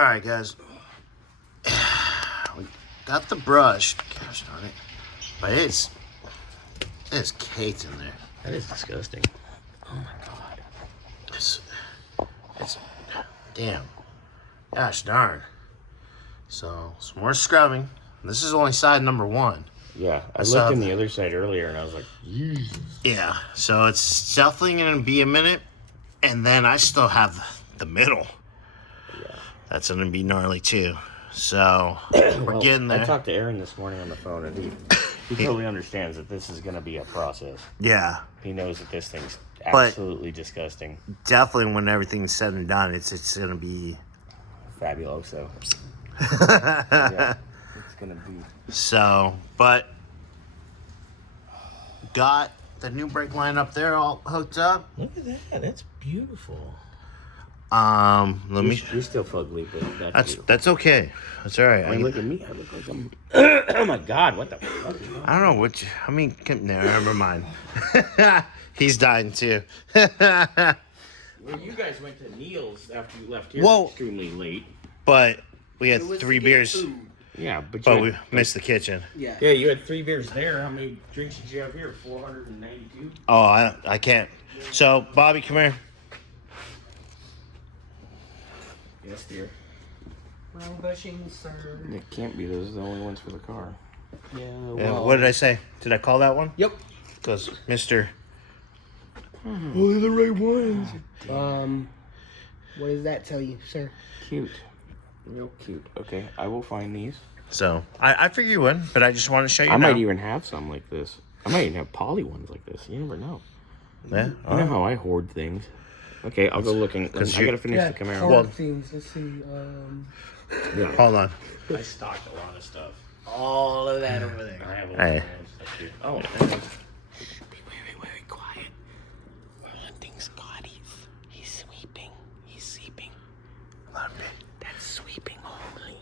All right, guys. We got the brush. Gosh darn it. But it's caked in there. That is disgusting. Oh my god. It's damn. Gosh darn. So some more scrubbing. This is only side number 1. Yeah, I looked in the other side earlier and I was like, Jesus. Yeah, so it's definitely gonna be a minute, and then I still have the middle. Yeah. That's gonna be gnarly too. So we're getting there. I talked to Aaron this morning on the phone, and he totally understands that this is gonna be a process. Yeah. He knows that this thing's absolutely disgusting. Definitely, when everything's said and done, it's gonna be Fabuloso. Yeah, it's gonna be. So, but got the new brake line up there all hooked up. Look at that. That's beautiful. Let me. We still fugly, but That's okay. That's all right. I mean, look at me. I look like I'm. Oh my god! What the fuck? I don't know which. I mean, never mind. He's dying too. Well, you guys went to Neil's after you left here extremely late. But we had 3 beers. Yeah, but we missed the kitchen. Yeah, you had 3 beers there. How many drinks did you have here? 492. Oh, I can't. So, Bobby, come here. Yes, dear. Wrong bushings, sir. It can't be. Those are the only ones for the car. Yeah, Yeah, what did I say? Did I call that one? Yep. Because Mr. Only the right ones. What does that tell you, sir? Cute. Real cute. Okay, I will find these. So, I figure you would, but I just want to show you I now. might even have some like this. I might even have poly ones like this. You never know. Yeah. You know how I hoard things. Okay, I'll go looking. Because I gotta finish the Camaro. Well, things. Let's see. Yeah. Hold on. I stocked a lot of stuff. All of that over there. I have a lot Hey. of stuff too. Oh, wait, quiet. We're hunting Scotty's. He's sweeping. He's sleeping. Love me. That's sweeping only.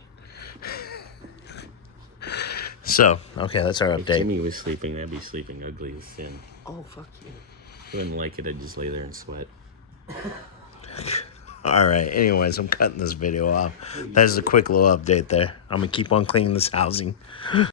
So, okay, that's our If update. Jimmy was sleeping, that'd be sleeping ugly as sin. Oh, fuck you. He wouldn't like it. I'd just lay there and sweat. All right. Anyways, I'm cutting this video off. That is a quick little update there. I'm going to keep on cleaning this housing.